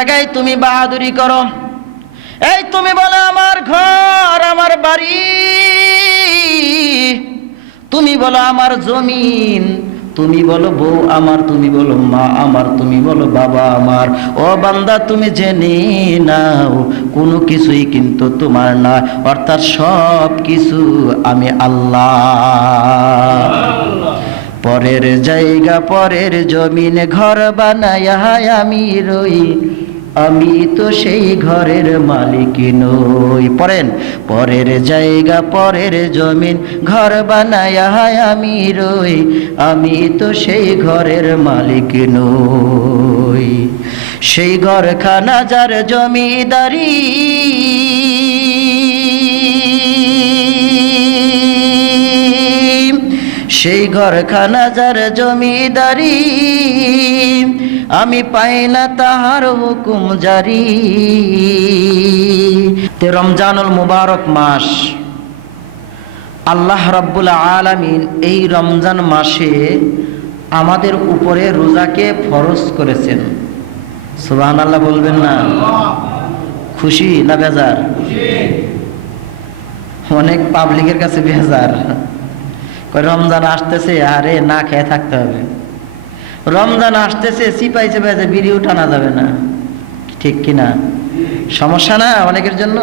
জায়গায় তুমি বাহাদুরি করো। এই তুমি বলো আমার ঘর, আমার বাড়ি। তুমি বলো আমার জমিন, তুমি বলো বউ আমার, তুমি বলো মা আমার, তুমি বলো বাবা আমার। ও বান্দা, তুমি জেনে নাও, কোনো কিছুই কিন্তু তোমার না অর্থাৎ সব কিছু আমি আল্লাহ। পরের জায়গা, পরের জমিন, ঘর বানায় আমি রই। আমি তো সেই ঘরের মালিক নই। পরেন পরের জায়গা, পরের জমিন, ঘর বানায় আমি রই। আমি তো সেই ঘরের মালিক নই। সেই ঘরখানা যার জমিদারি সেই ঘর খানাজার জমিদারি আমি পাই না তাহার হুকুম জারি। তে রমজানুল মুবারক মাস আল্লাহ রাব্বুল আলামিন এই রমজান মাসে আমাদের উপরে রোজাকে ফরজ করেছেন। সুবহান আল্লাহ বলবেন না? খুশি না বেজার? অনেক পাবলিকের কাছে বেজার। রমজান আসতেছে, আরে না খেয়ে থাকতে হবে। রমজান আসতেছে সিপাই চেপাই যে বিড়িও টানা যাবে না। ঠিক কিনা সমস্যা না অনেকের জন্য?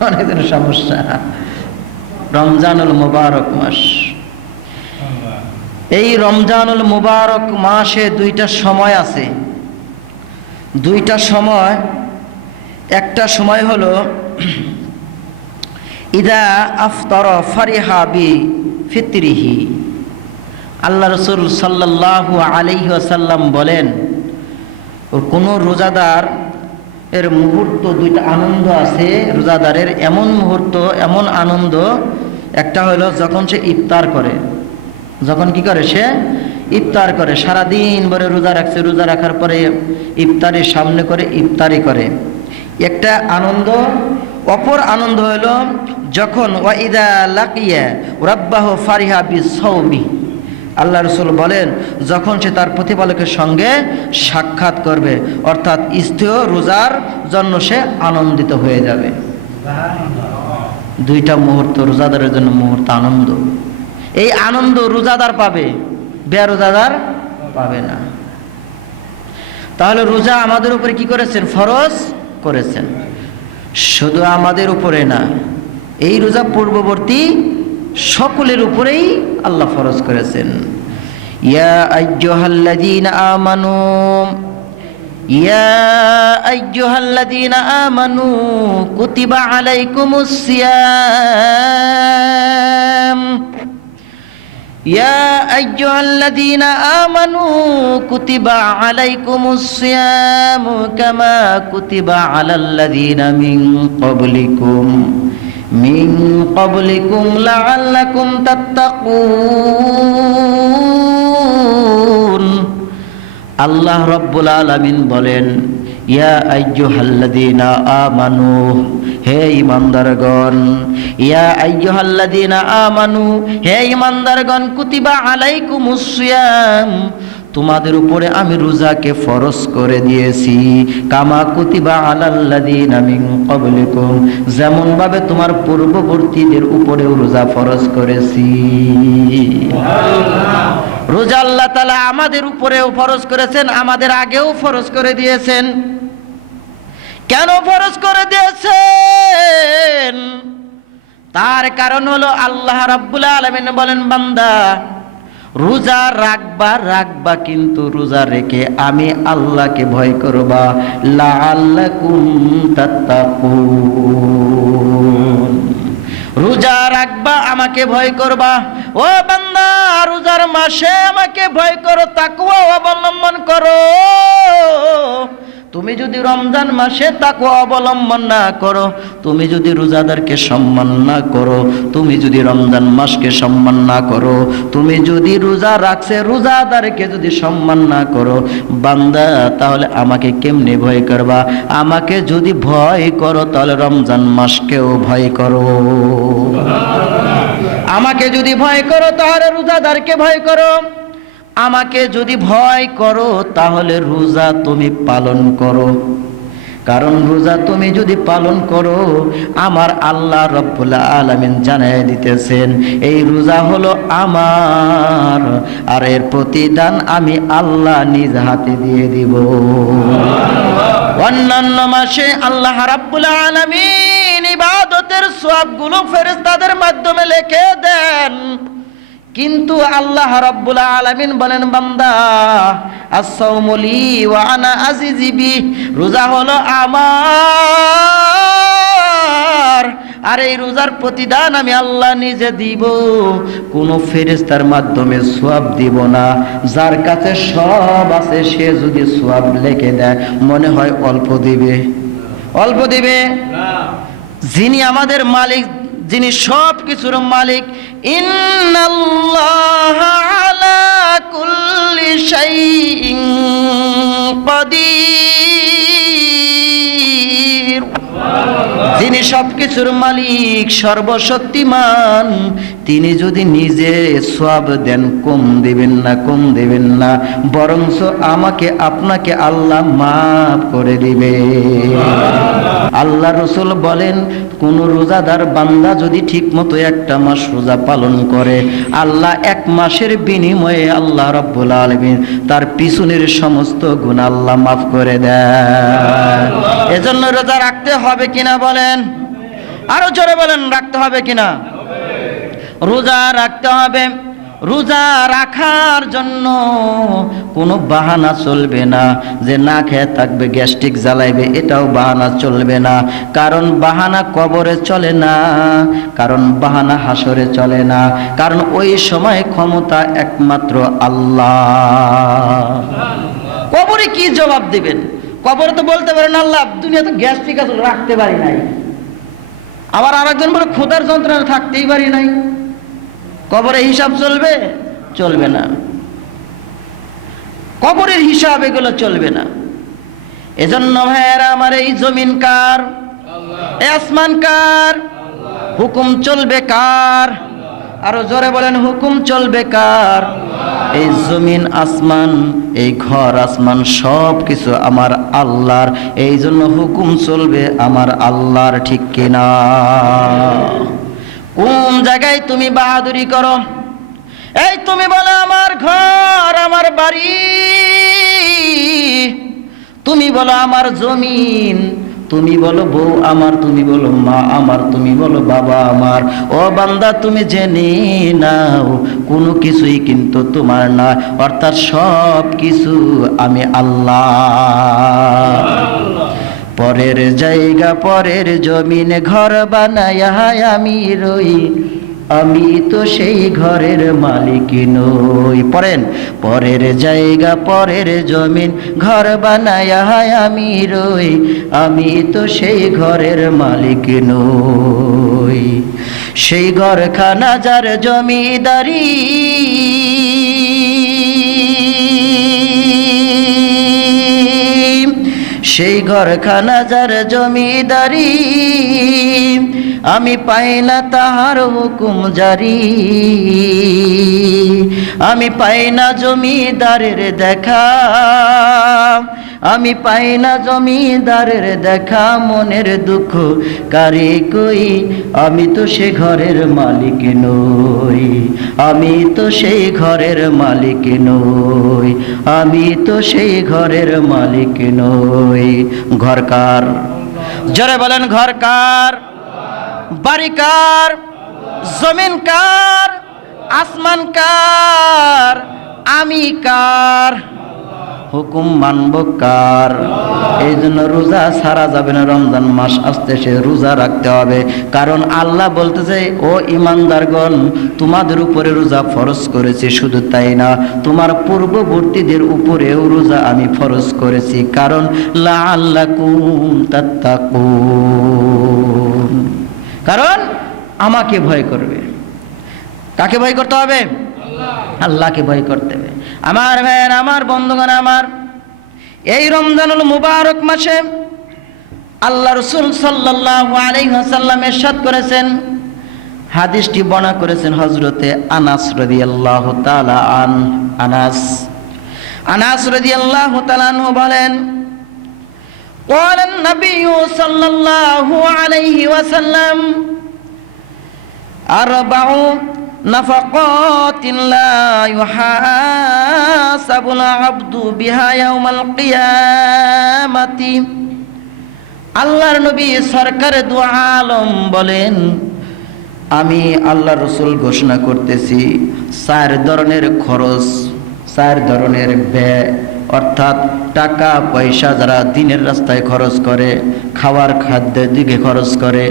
অনেকের সমস্যা। রমজানুল মুবারক মাস। এই রমজানুল মুবারক মাসে দুইটা সময় আছে। দুইটা সময়, একটা সময় হলো, ইদা আফতর ফারিহা বি ফিতরিহি। আল্লাহ রসুল সাল্লাল্লাহু আলাইহি ওয়াসাল্লাম বলেন কোনো রোজাদার এর মুহূর্ত দুইটা আনন্দ আছে। রোজাদারের এমন মুহূর্ত, এমন আনন্দ, একটা হলো যখন সে ইফতার করে। যখন কি করে সে? ইফতার করে। সারা দিন ভরে রোজা রাখছে, রোজা রাখার পরে ইফতারের সামনে করে ইফতারি করে। একটা আনন্দ অপর আনন্দ হলো যখন ওয়াইদা লাকিয়া রাব্বাহ ফারিহা বি সৌমি আল্লাহ রসুল বলেন, যখন সে তার প্রতিপালকের সঙ্গে সাক্ষাৎ করবে, অর্থাৎ স্থিয় রোজার জন্য সে আনন্দিত হয়ে যাবে। দুইটা মুহূর্ত রোজাদারের জন্য মুহূর্ত আনন্দ। এই আনন্দ রোজাদার পাবে বেরোজাদার পাবে না। তাহলে রোজা আমাদের উপরে কি করেছেন? ফরজ করেছেন। শুধু আমাদের উপরে না, এই রোজা পূর্ববর্তী সকলের উপরেই আল্লাহ ফরজ করেছেন। ইয়া আইয়ুহাল্লাযীনা আমানু, ইয়া আইয়ুহাল্লাযীনা আমানু, কুতিবা আলাইকুমুস সিয়াম। يا أيها الذين آمنوا كتب عليكم الصيام كما كتب على الذين من قبلكم من قبلكم لعلكم تتقون আল্লাহ রব্বুল আলামিন বলেন ইয়া আইয়ুহাল্লাযীনা আমানু, হে ইমানদারগণ ইয়া আইয়ুহাল্লাযীনা আমানু, হে ইমানদারগণ কুতিবা আলাইকুমুস সিয়াম, তোমাদের উপরে আমি রোজাকে ফরজ করে দিয়েছি। কামা কুতিবা আলাল্লাযীনা মিন ক্বাবলিকুম যেমন ভাবে তোমার পূর্ববর্তীদের উপরেও রোজা ফরজ করেছি। রোজা আল্লাহ তাআলা আমাদের উপরেও ফরজ করেছেন, আমাদের আগেও ফরজ করে দিয়েছেন। কেন ফরজ করে দিয়েছেন? তার কারণ হলো আল্লাহ রাব্বুল আলামিন বলেন, বান্দা, রোজা রাখবা রাখবা, কিন্তু রোজা রেখে আমি আল্লাহকে ভয় করবা। তাত্তাকুন। রোজা রাখবা, আমাকে ভয় করবা। ও বান্দা, রোজার মাসে আমাকে ভয় করো তাকুয়া অবলম্বন করো। তুমি যদি রমজান মাসে তাকে অবলম্বন না করো তুমি যদি রোজাদারকে সম্মান না করো তুমি যদি রমজান মাসকে সম্মান না করো তুমি যদি রোজা রাখছে রোজাদারকে যদি সম্মান না করো বান্দা তাহলে আমাকে কেমনে ভয় করবা? আমাকে যদি ভয় করো তাহলে রমজান মাসকেও ভয় করো। আমাকে যদি ভয় করো তাহলে রোজাদারকে ভয় করো। আমাকে যদি ভয় করো, তাহলে রোজা তুমি পালন করো। কারণ রোজা তুমি যদি পালন করো, আমার আল্লাহ রব্বুল আলামিন জানাই দিতেছেন, এই রোজা হলো আমার, আর এর প্রতিদান আমি আল্লাহ নিজ হাতে দিয়ে দিব। অন্যান্য মাসে আল্লাহ রাব্বুল আলামিন ইবাদতের সবগুলো ফেরেশতাদের মাধ্যমে লিখে দেন। কিন্তু আল্লাহ রাব্বুল আলামিন বলেন বান্দা আসাউমুলি ওয়া আনা আজিজিবি রোজা হলো আমার আর এই রোজার প্রতিদান আমি আল্লাহ নিজে দিব। কোনো ফেরেস্তার মাধ্যমে সোয়াব দিব না। যার কাছে সব আছে সে যদি সোয়াব লিখে দেয় মনে হয় অল্প দিবে। অল্প দিবে? যিনি আমাদের মালিক যিনি সব কিছুর মালিক ইন্নাল্লাহ কুল্লি শাইইন কাদির যিনি সবকিছুর মালিক সর্বশক্তিমান। তিনি যদি নিজে সব দেন কম দেবেন না কম দেবেন না বরঞ্চ আমাকে আপনাকে আল্লাহ মাফ করে দিবে। আল্লাহ রসুল বলেন কোন রোজাদার বান্দা যদি ঠিক মতো একটা মাস রোজা পালন করে আল্লাহ এক মাসের বিনিময়ে আল্লাহ রব্বুল আলমিন তার পিছনের সমস্ত গুণ আল্লাহ মাফ করে দেয় এজন্য রোজা রাখতে হবে কিনা বলেন? আরও জোরে বলেন, রাখতে হবে কিনা? রোজা রাখতে হবে। রোজা রাখার জন্য কোনো বাহানা চলবে না। যে না খেয়ে থাকবে, গ্যাস্ট্রিক জ্বালাইবে, এটাও বাহানা চলবে না। কারণ বাহানা কবরে চলে না, কারণ বাহানা হাসরে চলে না। কারণ ওই সময় ক্ষমতা একমাত্র আল্লাহ। কবরে কি জবাব দিবেন? কবরে তো বলতে পারেন আল্লাহ দুনিয়া তো গ্যাস্ট্রিক আসলে রাখতে পারি নাই। আবার আরেকজন বলে ক্ষুধার যন্ত্রণা থাকতেই পারি নাই। কবরে হিসাব চলবে চলবে না। কবরের হিসাব এগুলো চলবে না। এজন্য ভাইয়েরা আমার এই জমিন কার? আসমান কার? হুকুম চলবে কার? আরও জোরে বলেন হুকুম চলবে কার? এই জমিন আসমান, এই ঘর আসমান সব কিছু আমার আল্লাহর। এই জন্য হুকুম চলবে আমার আল্লাহর ঠিক কিনা। কোন জায়গায় তুমি বাহাদুরি করো? এই তুমি বলো আমার ঘর, আমার বাড়ি। তুমি বলো আমার জমিন তুমি বলো বউ আমার, তুমি বলো মা আমার, তুমি বলো বাবা আমার। ও বান্দা, তুমি জেনে নাও, কোনো কিছুই কিন্তু তোমার না। অর্থাৎ সব কিছু আমি আল্লাহ। পরের জায়গা, পরের জমিন, ঘর বানায় আমি রই। আমি তো সেই ঘরের মালিক নই। পরেন পরের জায়গা, পরের জমিন, ঘর বানায় আমি রই। আমি তো সেই ঘরের মালিক নই। সেই ঘরখানা যার জমিদারি। সেই ঘরখানা যার জমিদারি। আমি পাই না তাহার হুকুম জারি। আমি পাই না জমিদারের দেখা। আমি পাই না জমিদারের দেখা, মনের দুঃখ কারে কই? আমি তো সে ঘরের মালিক নই। আমি তো সেই ঘরের মালিক নই। আমি তো সেই ঘরের মালিক নই। ঘরকার। জোরে বলেন ঘরকার। বাড়ি কার? জমিন কার? আসমান কার? আমি কার? হুকুম মানব কার? এই জন্য রোজা সারা যাবে না, রমজান মাস আসতে সে রোজা রাখতে হবে। কারণ আল্লাহ বলতেছে, ও ইমানদারগণ, তোমাদের উপরে রোজা ফরজ করেছি, শুধু তাই না, তোমার পূর্ববর্তীদের উপরেও রোজা আমি ফরজ করেছি। কারণ লা আল্লাহ তাত্তাকুন। কারণ আমাকে ভয় করবে। কাকে ভয় করতে হবে? আল্লাহকে। ভয় করতে হবে। আমার ভ্যান আমার বন্ধুগণ আমার এই রমজানুল মুবারক মাসে আল্লাহ রসুল সাল্লাহ আলাইহাসাল্লাম এরশাদ করেছেন হাদিসটি বর্ণনা করেছেন হজরতে আনাস রাদিয়াল্লাহু তাআলা আন আনাস। আনাস তাআলা আনহু বলেন قال النبي صلى الله عليه وسلم أربع نفقات لا يحاسب العبد بها يوم القيامة আল্লাহর নবী সরকার দু আলম বলেন আমি আল্লাহ রসুল ঘোষণা করতেছি চার ধরনের খরচ চার ধরনের ব্যয় অর্থাৎ টাকা, পয়সা যারা দিনের রাস্তায় খরচ করে, খাওয়ার খাদ্যের দিকে খরচ করে,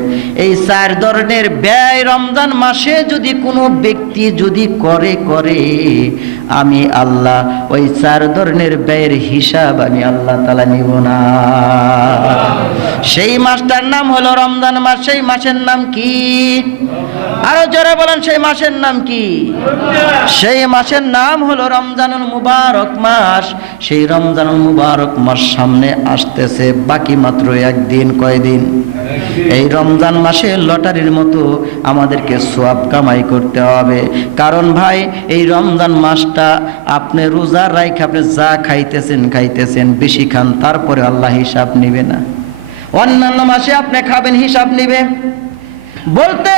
এই চার ধরনের ব্যয় রমজান মাসে যদি কোনো ব্যক্তি যদি করে করে, আমি আল্লাহ ওই চার ধরনের ব্যয়ের হিসাব আমি আল্লাহ তালা নিব না। সেই মাসটার নাম হলো রমজান মাস, সেই মাসের নাম কি? আরও জোরে বলেন, সেই মাসের নাম কি? সেই মাসের নাম হলো রমজানুল মুবারক মাস। সেই রমজানুল মুবারক মাস সামনে আসতেছে বাকি মাত্র একদিন, কয়দিন? এই রমজান মাসে লটারির মতো আমাদেরকে সোয়াব কামাই করতে হবে। কারণ ভাই, এই রমজান মাসটা আপনি রোজা রাইখে আপনি যা খাইতেছেন খাইতেছেন, বেশি খান, তারপরে আল্লাহ হিসাব নিবে না। অন্যান্য মাসে আপনি খাবেন, হিসাব নিবে। বলতে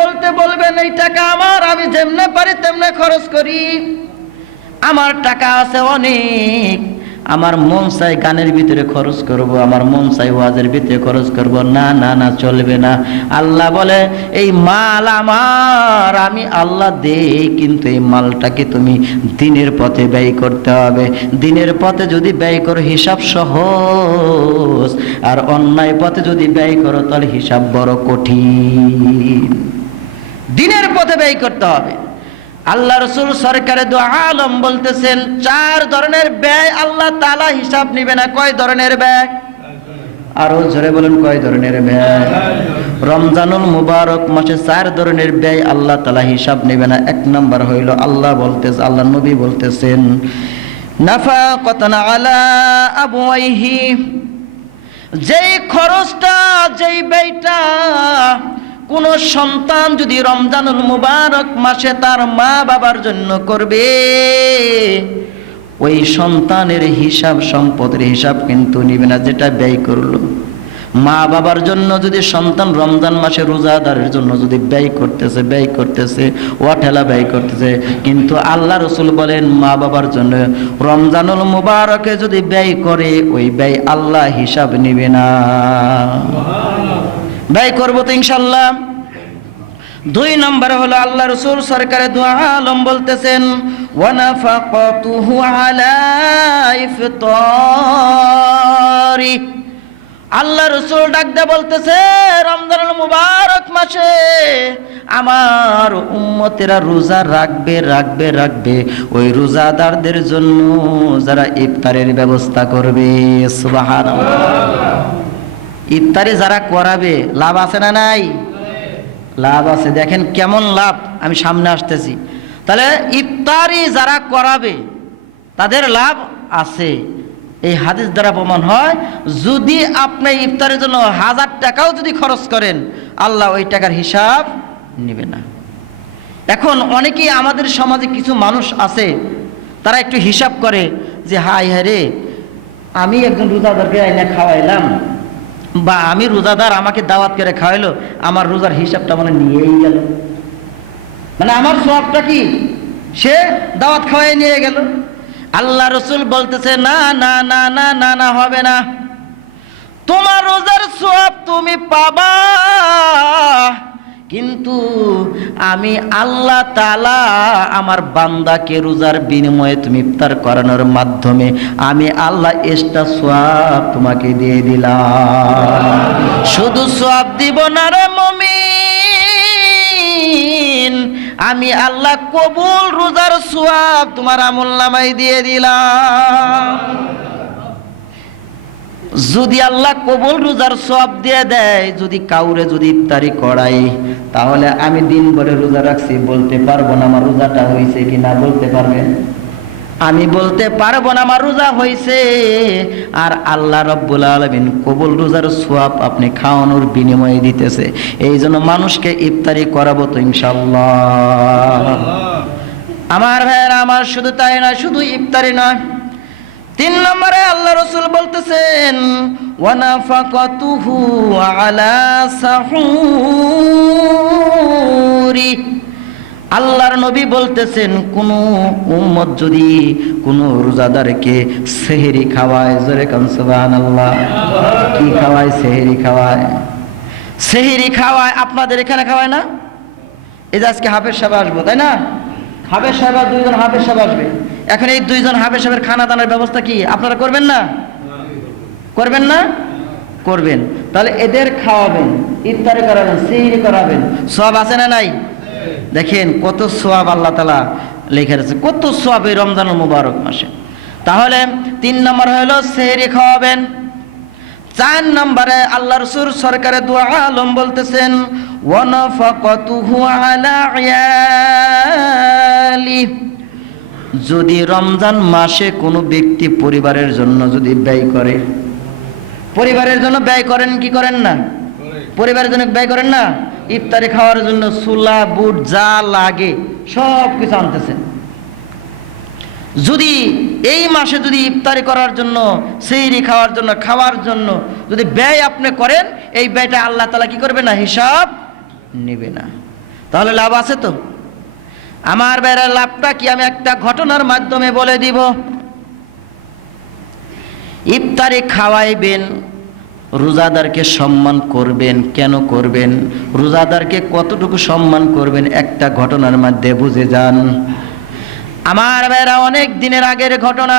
বলতে বলবেন, এই টাকা আমার, আমি যেমনে পারি তেমনে খরচ করি। আমার টাকা আছে অনেক। আমার মন চাই গানের ভিতরে খরচ করব, আমার মন চাই ওয়াজের ভিতরে খরচ করব। না না না, চলবে না। আল্লাহ বলে, এই মাল আমার, আমি আল্লাহ দেই, কিন্তু এই মালটাকে তুমি দিনের পথে ব্যয় করতে হবে। দিনের পথে যদি ব্যয় করো, হিসাব সহজ। আর অন্যায় পথে যদি ব্যয় করো, তাহলে হিসাব বড় কঠিন। দিনের পথে ব্যয় করতে হবে। আল্লাহ রসুল সরকারে দু আলম বলতেছেন, চার ধরনের ব্যয় আল্লাহ তালা হিসাব নিবে না। কয় ধরনের ব্যয়? আরও জোরে বলেন, কয় ধরনের ব্যয়? রমজানুল মুবারক মাসে চার ধরনের ব্যয় আল্লাহ তালা হিসাব নেবে না। এক নম্বর হইল আল্লাহ বলতেছে, আল্লাহ নবী বলতেছেন নাফা কতন আলা আবুয়াইহি যেই খরচটা, যেই ব্যয়টা কোন সন্তান যদি রমজানুল মুবারক মাসে তার মা বাবার জন্য করবে, ওই সন্তানের হিসাব সম্পদের হিসাব কিন্তু নিবে না, যেটা ব্যয় করল। মা বাবার জন্য যদি সন্তান রমজান মাসে রোজাদারের জন্য যদি ব্যয় করতেছে ব্যয় করতেছে ওয়াঠেলা ব্যয় করতেছে, কিন্তু আল্লাহ রসুল বলেন মা বাবার জন্য রমজানুল মুবারকে যদি ব্যয় করে, ওই ব্যয় আল্লাহ হিসাব নিবে না। ব্যয় করব তো ইনশাল্লাহ। দুই নম্বর হলো আল্লাহ রসুল সরকারের দোয়া আলম বলতেছেন আল্লাহ রসুল ডাকতে বলতেছে, রমজানুল মুবারক মাসে আমার উম্মতেরা রোজা রাখবে রাখবে রাখবে। ওই রোজাদারদের জন্য যারা ইফতারের ব্যবস্থা করবে। সুবাহান ইফতারি যারা করাবে, লাভ আছে না নাই? লাভ আছে। দেখেন কেমন লাভ, আমি সামনে আসতেছি। তাহলে ইফতারি যারা করাবে, তাদের লাভ আছে। এই হাদিস দ্বারা প্রমাণ হয়, যদি আপনি ইফতারের জন্য হাজার টাকাও যদি খরচ করেন, আল্লাহ ওই টাকার হিসাব নেবে না। এখন অনেকেই আমাদের সমাজে কিছু মানুষ আছে, তারা একটু হিসাব করে যে হাই হায় রে, আমি একজন রোজাদারকে এনে খাওয়াইলাম। বা আমি রোজাদার, আমাকে দাওয়াত করে খাওয়াইলো, আমার রোজার হিসাবটা মানে নিয়েই গেল। মানে আমার সবটা কি? সে দাওয়াত খাওয়াই নিয়ে গেল। আল্লাহ রসুল বলতেছে, না না না না না না, হবে না। তোমার রোজার সব তুমি পাবা। কিন্তু আমি আল্লাহ তালা আমার বান্দাকে রোজার বিনিময়ে তুমি ইফতার করানোর মাধ্যমে আমি আল্লাহ এক্সট্রা সোয়াব তোমাকে দিয়ে দিলাম। শুধু সোয়াব দিব না রে মমিন। আমি আল্লাহ কবুল রোজার সোয়াব তোমার আমল নামাই দিয়ে দিলাম। যদি আল্লাহ কবুল রোজার সব দিয়ে দেয় যদি কাউরে যদি ইফতারি করাই তাহলে আমি দিন ভরে রোজা রাখছি বলতে পারব না আমার রোজাটা হয়েছে কি না বলতে পারবেন আমি বলতে পারব না আমার রোজা হয়েছে আর আল্লাহ রব্বুল আলমিন কবুল রোজার সোয়াব আপনি খাওয়ানোর বিনিময়ে দিতেছে। এই জন্য মানুষকে ইফতারি করাবো তো ইনশাল্লাহ আমার ভাইয়েরা আমার শুধু তাই নয় শুধু ইফতারি নয় তিন নম্বরে আল্লাহ রসুল বলতেছেন, ওয়ানাফাকাতুহু আলা সাহুরি। আল্লাহর নবী বলতেছেন, কোন উম্মত যদি কোন রোজাদারকে সেহেরি খাওয়ায়, জোরে কান, সুবহানাল্লাহ। কি খাওয়ায়? সেহেরি খাওয়ায়। সেহেরি খাওয়ায়, আপনাদের এখানে খাওয়ায় না? এই যে আজকে হাফেজ সাহেব আসব, তাই না? হাফের সাহেব দুইজন হাফেজ সাহেব আসবে। এখন এই দুইজন হাফেজ সাহেবের খানা দানার ব্যবস্থা কি? আপনারা করবেন না? করবেন না? করবেন। তাহলে এদের খাওয়াবেন, ইফতারি করাবেন, সিহরি করাবেন। সব আছে না নাই? দেখেন, কত সোয়াব আল্লাহ তালা লেখা রয়েছে কত সোয়াব এই রমজানুল মুবারক মাসে। তাহলে তিন নম্বর হলো সেহরি খাওয়াবেন। চার নম্বরে আল্লাহ রসুল সরকারের দোয়া আলম বলতেছেন ওয়ান ওয়ানাফাকাতুহু আলা ইয়ালি। যদি রমজান মাসে কোনো ব্যক্তি পরিবারের জন্য যদি ব্যয় করে, পরিবারের জন্য ব্যয় করেন কি করেন না? পরিবারের জন্য ব্যয় করেন না? ইফতারি খাওয়ার জন্য সুলা বুট, যা লাগে সব কিছু আনতেছেন। যদি এই মাসে যদি ইফতারি করার জন্য, সেইরি খাওয়ার জন্য খাওয়ার জন্য যদি ব্যয় আপনি করেন, এই ব্যয়টা আল্লাহ তালা কি করবে না? হিসাব নেবে না। তাহলে লাভ আছে তো? আমার বেড়ার লাভটা কি আমি একটা ঘটনার মাধ্যমে বলে দিব? ইফতারে খাওয়াইবেন, রোজাদারকে সম্মান করবেন, কেন করবেন? রোজাদারকে কতটুকু সম্মান করবেন? একটা ঘটনার মধ্যে বুঝে যান। আমার বেড়া অনেক দিনের আগের ঘটনা।